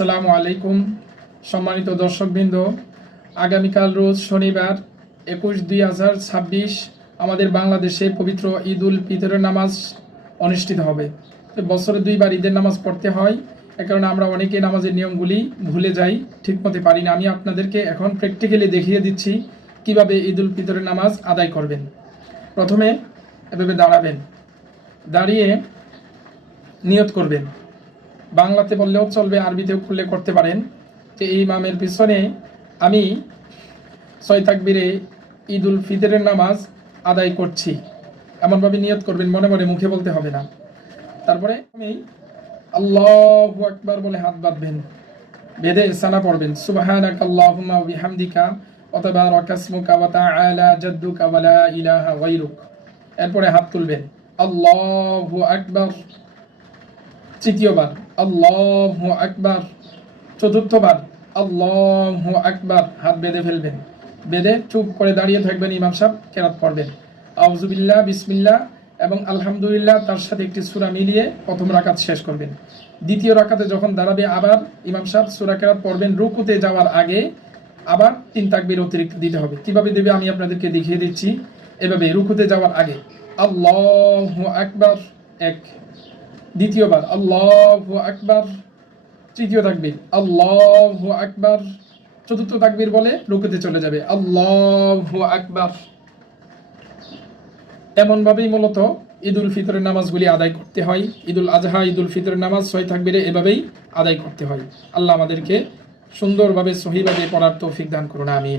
আসসালামু আলাইকুম সম্মানিত দর্শকবৃন্দ, আগামীকাল রোজ শনিবার 21/2/2026 আমাদের বাংলাদেশে পবিত্র ঈদ উল ফিতরের নামাজ অনুষ্ঠিত হবে। বছরে দুইবার ঈদের নামাজ পড়তে হয়, এ কারণে আমরা অনেকে নামাজের নিয়মগুলি ভুলে যাই, ঠিকমতো পারি না। আমি আপনাদেরকে এখন প্র্যাকটিক্যালি দেখিয়ে দিচ্ছি কিভাবে ঈদ উল ফিতরের নামাজ আদায় করবেন। প্রথমে এভাবে দাঁড়াবেন, দাঁড়িয়ে নিয়ত করবেন। বাংলাতে বললেও চলবে, আরবিতেও করলে করতে পারেন। যে এই ইমামের পিছনে আমি 6 তাকবীরে ঈদ উল ফিতরের নামাজ আদায় করছি, এমনভাবে নিয়ত করবেন, মনে মনে, মুখে বলতে হবে না। তারপরে আমি আল্লাহু আকবার বলে হাত বাঁধবেন, বেঁধে সানা পড়বেন, সুবহানাকা আল্লাহুম্মা ওয়া বিহামদিকা ওয়া তাবারাকা ইসমুকা ওয়া তাআলা জাদ্দুকা ওয়া লা ইলাহা গায়রুক। এরপরে হাত তুলবেন, আল্লাহু আকবার তৃতীয়বার, আল্লাহু আকবার চতুর্থবার, আল্লাহু আকবার। হাত বেঁধে ফেলবেন, বেঁধে চুপ করে দাঁড়িয়ে থাকবেন। ইমাম সাহেব কেরাত পড়বেন, আউযুবিল্লাহ, বিসমিল্লাহ এবং আলহামদুলিল্লাহ, তার সাথে একটি সূরা মিলিয়ে প্রথম রাকাত শেষ করবেন। দ্বিতীয় রাকাতে যখন দাঁড়াবে, আবার ইমাম সাহেব সূরা কেরাত পড়বেন। রুকুতে যাওয়ার আগে আবার 3 তাকবীর অতিরিক্ত দিতে হবে। কিভাবে দেবে আমি আপনাদেরকে দেখিয়ে দিচ্ছি। এভাবে রুকুতে যাওয়ার আগে আল্লাহু আকবার 1, দ্বিতীয়বার আল্লাহু আকবার, তৃতীয় তাকবীর আল্লাহু আকবার, চতুর্থ তাকবীর বলে রুকুতে চলে যাবে, আল্লাহু আকবার। এমনভাবেই মূলত ঈদ উল ফিতরের নামাজগুলি আদায় করতে হয়। ঈদ উল আজহা, ঈদ উল ফিতরের নামাজ 6 তাকবীরে এভাবেই আদায় করতে হয়। আল্লাহ আমাদেরকে সুন্দরভাবে সহিভাবে পড়ার তৌফিক দান করুন, আমিন।